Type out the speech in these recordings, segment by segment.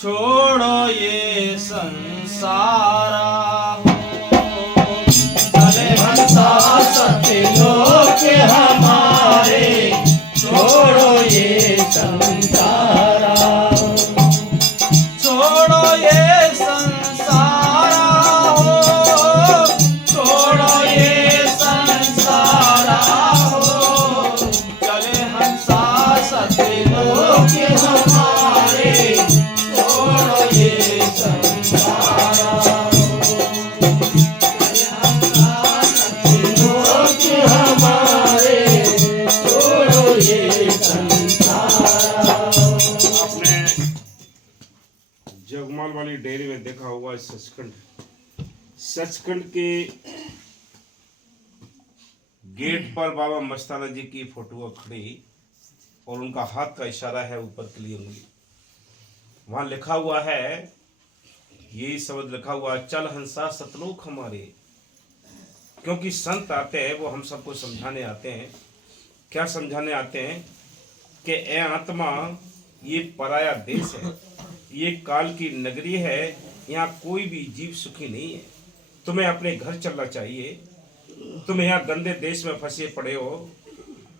छोड़ो ये संसारा हो, चले हंसा सतलोक हमारे, छोड़ो ये संसारा, छोड़ो ये संसारा हो, छोड़ो ये संसारा हो, चले हंसा सतलोक हमारे, छोड़ो ये संसारा हो, चले हंसा सतलोक हमारे, छोड़ो ये संसारा। आपने जगमाल वाली डेयरी में देखा होगा सचखंड के गेट पर बाबा मस्ताना जी की फोटो खड़ी और उनका हाथ का इशारा है ऊपर के लिए उंगली। वहां लिखा हुआ है, यही शब्द लिखा हुआ है, चल हंसा सतलोक हमारे। क्योंकि संत आते हैं, वो हम सबको समझाने आते हैं। क्या समझाने आते हैं कि ए आत्मा, ये पराया देश है, ये काल की नगरी है, यहाँ कोई भी जीव सुखी नहीं है। तुम्हें अपने घर चलना चाहिए। तुम यहाँ गंदे देश में फंसे पड़े हो।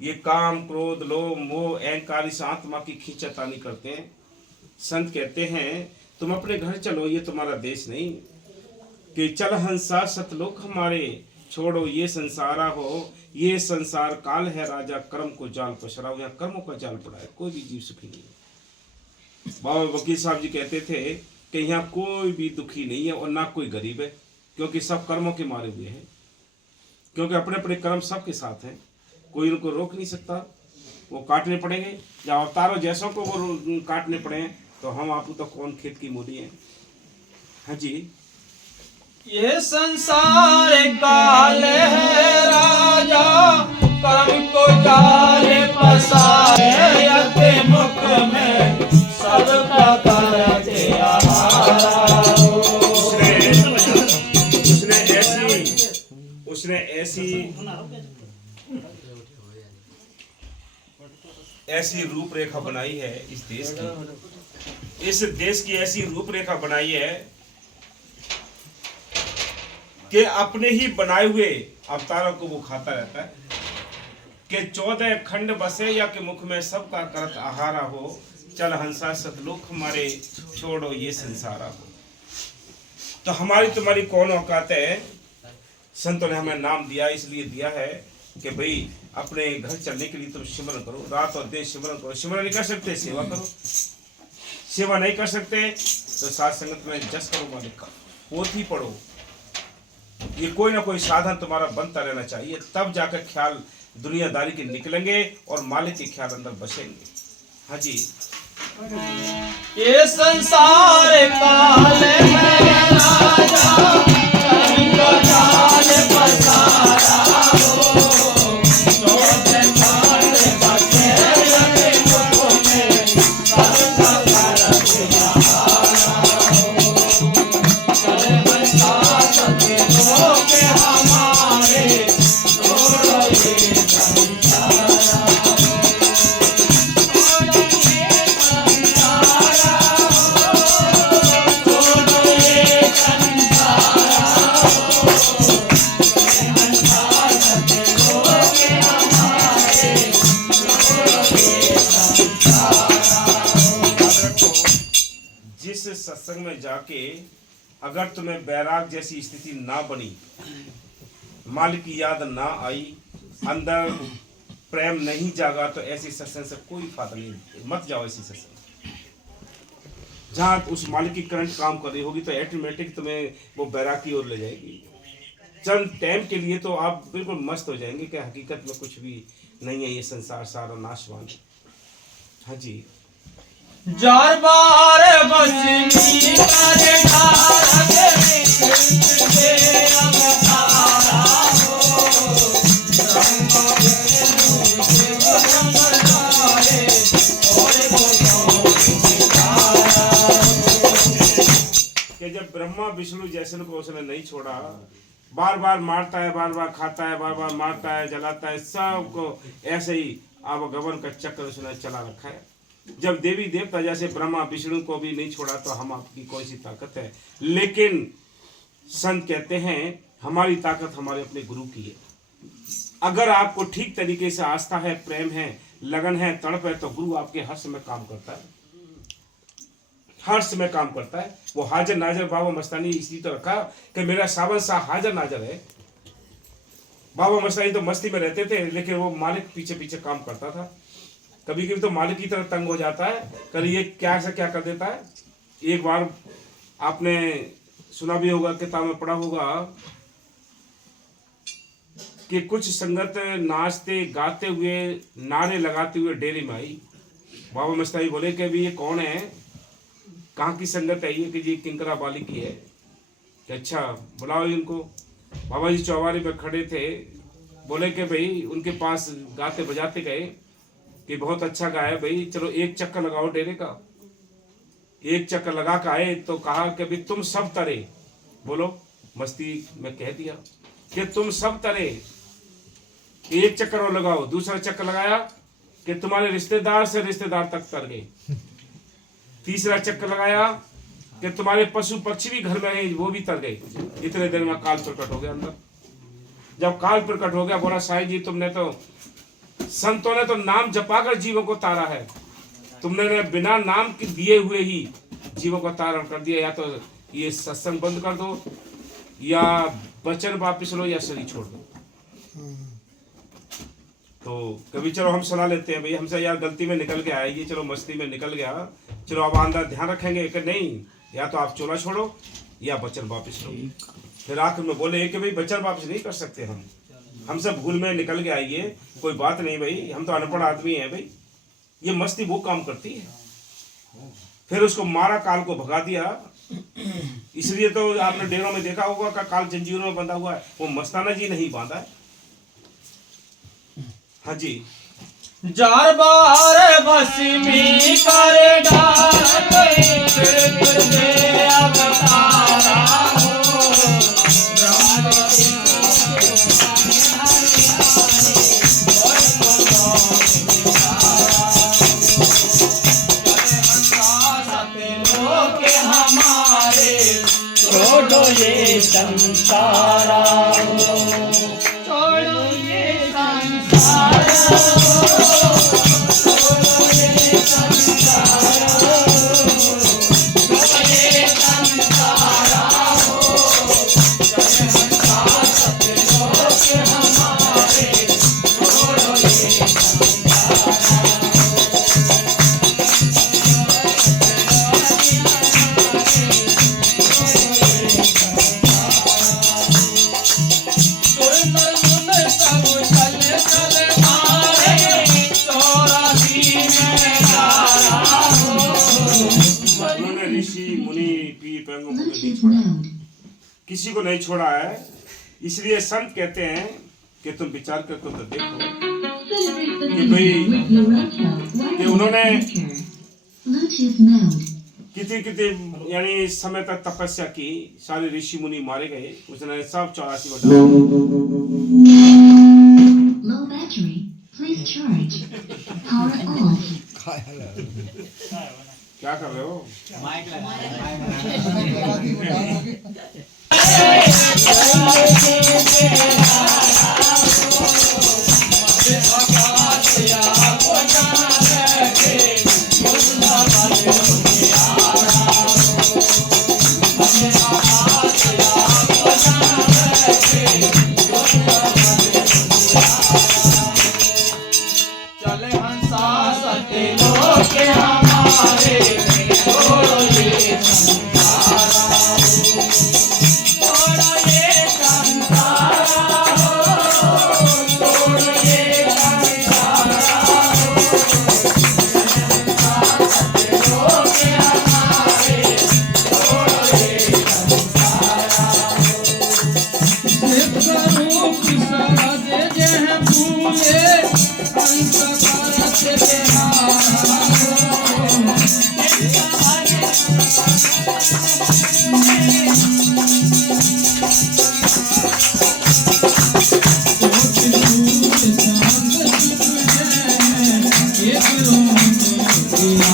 ये काम, क्रोध, लोभ, मोह, अहंकार इस आत्मा की खींचातानी करते हैं। संत कहते हैं तुम अपने घर चलो, ये तुम्हारा देश नहीं। कि चल हंसा सतलोक हमारे, छोड़ो ये संसारा हो, ये संसार काल है राजा, कर्म को जाल पसराओ। यहाँ कर्मों का जाल पड़ा है, कोई भी जीव सुखी नहीं है। बाबा वकील साहब जी कहते थे कि यहाँ कोई भी दुखी नहीं है और ना कोई गरीब है, क्योंकि सब कर्मों के मारे हुए हैं। क्योंकि अपने अपने कर्म सबके साथ हैं, कोई उनको रोक नहीं सकता। वो काटने पड़ेंगे, या अवतारों जैसों को वो काटने पड़े। तो हम आप तो कौन खेत की मूली हैं। हाँ जी, ये संसार काल है राजा, कर्म को जाल फसाए, अति मुख में सबका करते आहारा हो। उसने ऐसी रूपरेखा बनाई है इस देश की। इस देश की ऐसी रूपरेखा बनाई है कि अपने ही बनाए हुए अवतारों को वो खाता रहता है। कि 14 खंड बसे या के मुख में सबका करत आहारा हो, चल हंसा सतलोक हमारे, छोड़ो ये संसारा हो। तो हमारी तुम्हारी कौन औकात है। संतों ने हमें नाम दिया, इसलिए दिया है कि भाई अपने घर चलने के लिए तुम सिमरन करो, रात और दिन सिमरन करो। सिमरन नहीं कर सकते, सेवा करो। सेवा नहीं कर सकते तो साथ संगत में जस करो, मालिक का पोथी पढ़ो। ये कोई ना कोई साधन तुम्हारा बनता रहना चाहिए, तब जाकर ख्याल दुनियादारी के निकलेंगे और मालिक के ख्याल अंदर बसेंगे। हाँ जी, ये संसार काल है राजा, कर्म को जाल फसाया हो, 14 खंड बसे अति मुख में सबका करते आहारा हो। चले हंसा सतलोक हमारे, छोड़ो ये संसारा हो, छोड़ो ये संसारा हो, छोड़ो ये संसारा हो, चले हंसा सतलोक हमारे, छोड़ो ये संसारा हो। जिस सत्संग में जाके अगर तुम्हें वैराग जैसी स्थिति ना बनी, मालिक की याद ना आई, अंदर प्रेम नहीं जागा, तो ऐसी सत्संग से कोई फायदा नहीं। मत जाओ ऐसी सत्संग। जहाँ उस मालिक की करंट काम कर रही होगी तो ऑटोमेटिक तुम्हें वो वैराग की ओर ले जाएगी। चंद टाइम के लिए तो आप बिल्कुल मस्त हो जाएंगे कि हकीकत में कुछ भी नहीं है, ये संसार सारा नाशवान है। हाँ जी, जार बार बसनी करे ढारक दे अवतारा हो, ब्रह्मा विष्णु शिव संवरदारे, और गुणों की धारा हो। कि जब ब्रह्मा विष्णु जैसे को उसने नहीं छोड़ा, बार बार मारता है, बार बार खाता है, बार बार मारता है, जलाता है, सबको ऐसे ही आवागमन का चक्र उसने चला रखा है। जब देवी देवता जैसे ब्रह्मा विष्णु को भी नहीं छोड़ा तो हम आपकी कौन सी ताकत है। लेकिन संत कहते हैं हमारी ताकत हमारे अपने गुरु की है। अगर आपको ठीक तरीके से आस्था है, प्रेम है, लगन है, तड़प है, तो गुरु आपके हर समय काम करता है, हर समय काम करता है। वो हाजिर नाजर बाबा मस्तानी इसलिए तो रखा कि मेरा सावन शाह हाजिर नाजर है। बाबा मस्तानी तो मस्ती में रहते थे, लेकिन वो मालिक पीछे पीछे काम करता था। कभी कभी तो मालिक की तरह तंग हो जाता है, कभी ये क्या से क्या कर देता है। एक बार आपने सुना भी होगा, किताब में पढ़ा होगा कि कुछ संगत नाचते गाते हुए नारे लगाते हुए डेरे में आई। बाबा मस्तानी बोले कि अभी ये कौन है, कहाँ की संगत है ये, कि जी किंकरा बाली की है। कि अच्छा बुलाओ इनको। बाबा जी चौबारे पे खड़े थे, बोले कि भाई उनके पास गाते बजाते गए कि बहुत अच्छा गाया भाई, चलो एक चक्कर लगाओ डेरे का। एक चक्कर लगा कर आए तो कहा कि भाई तुम सब तरे, बोलो मस्ती में कह दिया कि तुम सब तरे, एक चक्कर और लगाओ। दूसरा चक्कर लगाया कि तुम्हारे रिश्तेदार से रिश्तेदार तक तर गए। तीसरा चक्कर लगाया कि तुम्हारे पशु पक्षी भी घर में हैं वो भी तर गए। इतने देर में काल प्रकट हो गया अंदर। जब काल प्रकट हो गया बोला साईं जी तुमने तो, संतों ने तो नाम जपाकर जीवों को तारा है, तुमने बिना नाम के दिए हुए ही जीवों को तारण कर दिया। या तो ये सत्संग बंद कर दो, या वचन वापिस लो, या शरीर छोड़ दो। तो कभी चलो हम सलाह लेते हैं भाई हमसे यार गलती में निकल के आएगी, चलो मस्ती में निकल गया, चलो अब आंदा ध्यान रखेंगे कि नहीं, या तो आप चोला छोड़ो या वचन वापिस लो। फिर आखिर में बोले कि भाई वचन वापिस नहीं कर सकते हम सब भूल में निकल के आइए, कोई बात नहीं भाई, हम तो अनपढ़ आदमी हैं भाई, ये मस्ती वो काम करती है। फिर उसको मारा, काल को भगा दिया। इसलिए तो आपने डेरों में देखा होगा कि काल जंजीरों में बंधा हुआ है, वो मस्ताना जी नहीं बांधा है। हाँ जी। जार बार भस्मी कर डालत, फिर दे अवतारा हो। छोड़ो ये संसारा हो, छोड़ो ये संसारा हो, छोड़ो ये संसारा हो, छोड़ो ये संसारा हो। जय हंसा सतलोक हमारे, छोड़ो ये संसारा हो। किसी को नहीं छोड़ा है। इसलिए संत कहते हैं कि तुम विचार करके तो देखो कि भाई कि उन्होंने कितनी यानी समय तक तपस्या की, सारे ऋषि मुनि मारे गए, उसने सब 84 बटा। क्या कर रहे हो? चले हंसा सतलोक हमारे, छोड़ो ये संसारा हो, छोड़ो ये संसारा हो, छोड़ो ये संसारा हो। सतलोक हमारे, छोड़ो ये संसारा हो। रूप सरद जह भूले, अंत करत बिहारा हो। एक रूप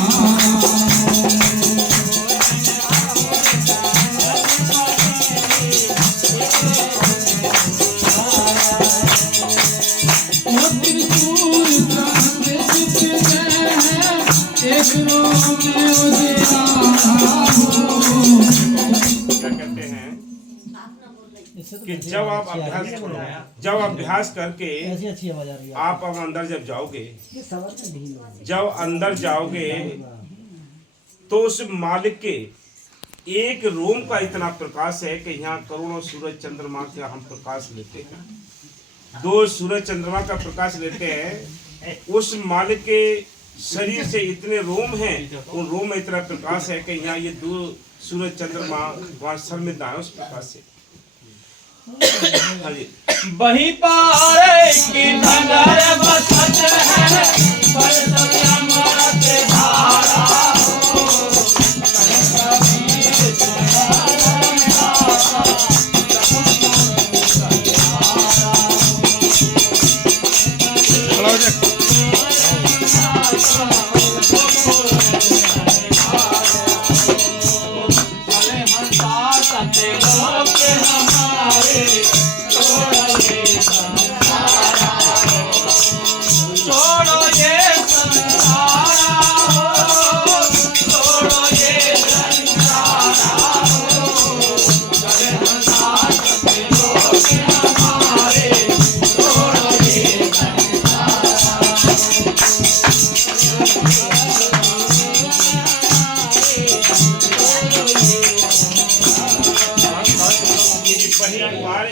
कि जब आप अभ्यास करके ऐसी अच्छी आवाज आ रही है। आप अब अंदर जब जाओगे, ये सवाल में नहीं हुआ। जब अंदर जाओगे तो उस मालिक के एक रोम का इतना प्रकाश है कि यहाँ करोड़ों सूरज चंद्रमा का हम प्रकाश लेते हैं, 2 सूरज चंद्रमा का प्रकाश लेते हैं। उस मालिक के शरीर से इतने रोम हैं, उन रोम में इतना प्रकाश है कि यहाँ ये 2 सूरज चंद्रमा वहाँ सर में दाएं उस प्रकाश से। हाँ जी। वही पारे की नगर बसत है, पर सब अमृत धारा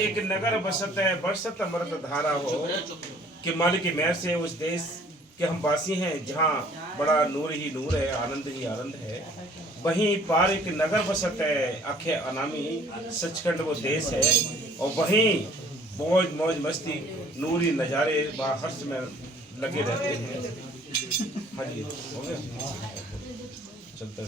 एक नगर बसत है, बरसत अमृत धारा हो कि मालिक की मेहर से उस देश के हम वासी हैं जहाँ बड़ा नूर ही नूर है, आनंद ही आनंद है। वहीं पार एक नगर बसत है, अखे अनामी सचखंड वो देश है, और वहीं मौज मौज मस्ती नूरी नज़ारे व हर्ष में लगे रहते हैं। हाँ जी, हो गया चलते